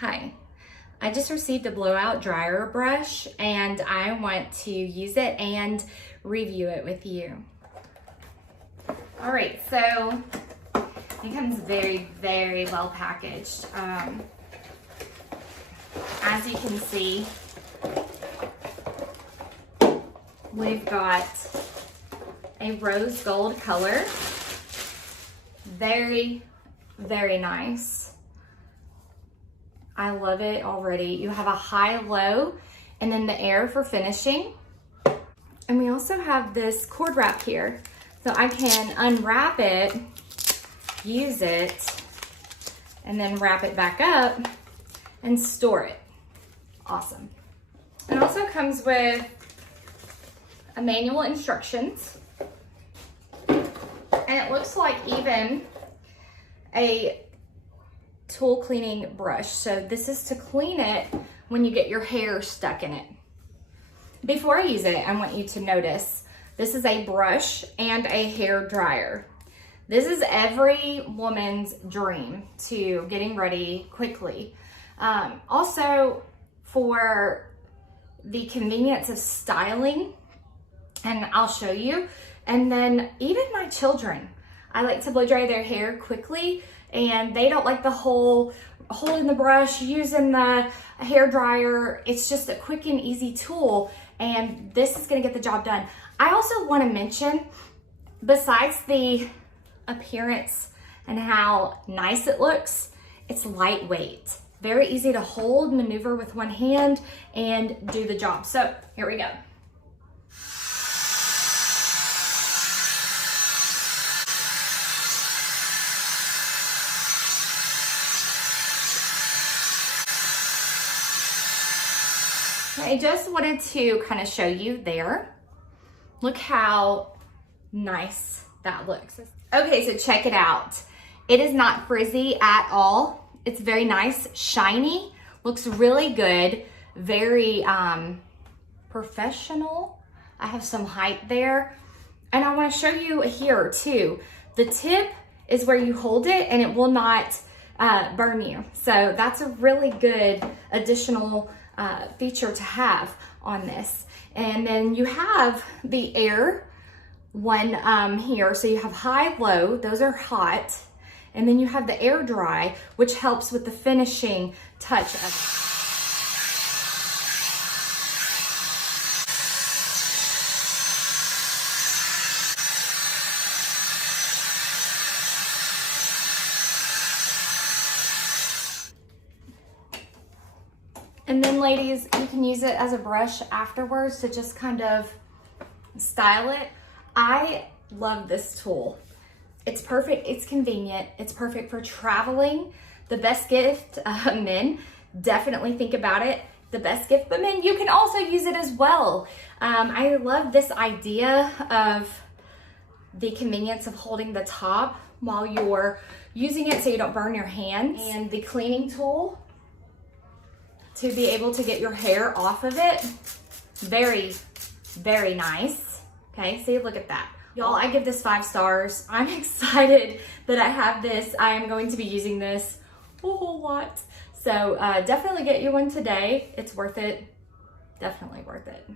Hi, I just received a blowout dryer brush and I want to use it and review it with you. All right, so it comes very, very well packaged. As you can see, we've got a rose gold color. Very, very nice. I love it already. You have a high, low, and then the air for finishing. And we also have this cord wrap here. So I can unwrap it, use it, and then wrap it back up and store it. Awesome. It also comes with a manual instructions. And it looks like even a tool cleaning brush. So this is to clean it when you get your hair stuck in it. Before I use it, I want you to notice this is a brush and a hair dryer. This is every woman's dream to getting ready quickly. Also for the convenience of styling, and I'll show you. And then even my children, I like to blow dry their hair quickly, and they don't like the whole holding the brush, using the hair dryer. It's just a quick and easy tool, and this is gonna get the job done. I also wanna mention, besides the appearance and how nice it looks, it's lightweight. Very easy to hold, maneuver with one hand, and do the job. So here we go. I just wanted to kind of show you there. Look how nice that looks. Okay, so check it out. It is not frizzy at all. It's very nice, shiny, looks really good, very professional. I have some height there. And I wanna show you here too. The tip is where you hold it and it will not burn you. So that's a really good additional feature to have on this. And then you have the air one here. So you have high, low, those are hot. And then you have the air dry, which helps with the finishing touch of it. And then ladies, you can use it as a brush afterwards to just kind of style it. I love this tool. It's perfect, it's convenient, it's perfect for traveling. The best gift, men, definitely think about it. The best gift, but men, you can also use it as well. I love this idea of the convenience of holding the top while you're using it so you don't burn your hands. And the cleaning tool to be able to get your hair off of it. Very, very nice. Okay, see, look at that. Y'all, I give this 5 stars. I'm excited that I have this. I am going to be using this a whole lot. So definitely get you one today. It's worth it. Definitely worth it.